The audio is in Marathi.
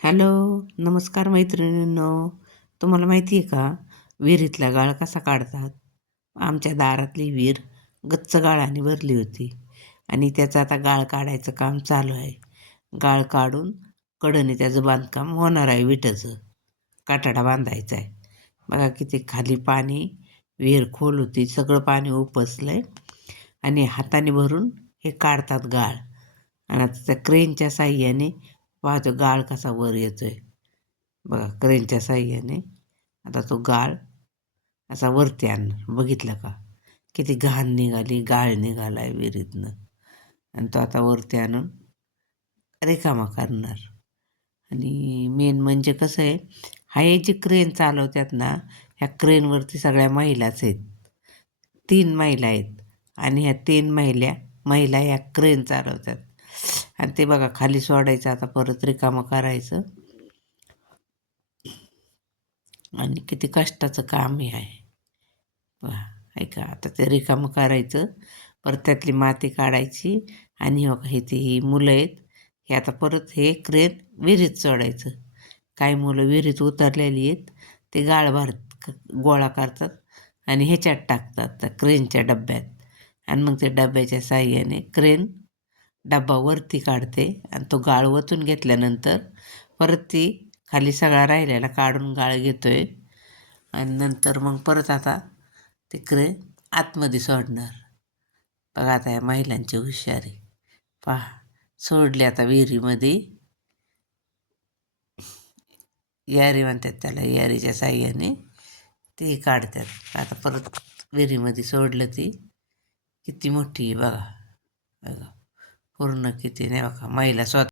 हॅलो, नमस्कार मैत्रिणींनो. तुम्हाला माहिती आहे का विहिरीतला गाळ कसा काढतात? आमच्या दारातली विहीर गच्च गाळाने भरली होती आणि त्याचं आता गाळ काढायचं काम चालू आहे. गाळ काढून कडेने त्याचं बांधकाम होणार आहे, विटाचं काटाडा बांधायचा आहे. बघा किती खाली पाणी, विहीर खोल होती, सगळं पाणी उपसलं आहे आणि हाताने भरून हे काढतात गाळ. आणि आता त्या क्रेनच्या साह्याने पाहतो गाळ कसा वर येतोय. बघा क्रेनच्या साह्याने आता तो गाळ असा वरती आणणार. बघितलं का किती घाण निघाली, गाळ निघालाय विहिरीतनं. आणि तो आता वरती आणून रिकामा करणार. आणि मेन म्हणजे कसं आहे, हा हे जी क्रेन चालवतात ना, ह्या क्रेनवरती सगळ्या महिलाच आहेत. 3 महिला आहेत आणि ह्या 3 महिला ह्या क्रेन चालवतात. आणि ते बघा खाली सोडायचं, आता परत रिकामं करायचं. आणि किती कष्टाचं काम हे आहे. पहा ऐका, आता ते रिकामं करायचं, परत त्यातली माती काढायची. आणि हो हे ती ही मुलं आहेत, हे आता परत हे क्रेन विहिरीत सोडायचं. काही मुलं विहिरीत उतरलेली आहेत, ते गाळ गोळा करतात आणि ह्याच्यात टाकतात त्या क्रेनच्या डब्यात. आणि मग ते डब्याच्या साहाय्याने क्रेन डब्बा वरती काढते आणि तो गाळ वतून घेतल्यानंतर परत ती खाली सगळा राहिलेला काढून गाळ घेतोय. आणि नंतर मग परत आता ते क्रेन आतमध्ये सोडणार. बघा आता या महिलांची हुशारी पहा. सोडली आता विहिरीमध्ये. यारी म्हणतात त्याला, यारीच्या साह्याने ती काढतात. आता परत विहिरीमध्ये सोडलं, ती किती मोठी आहे बघा. बघा पूर्ण किती नाही बघा महिला स्वतः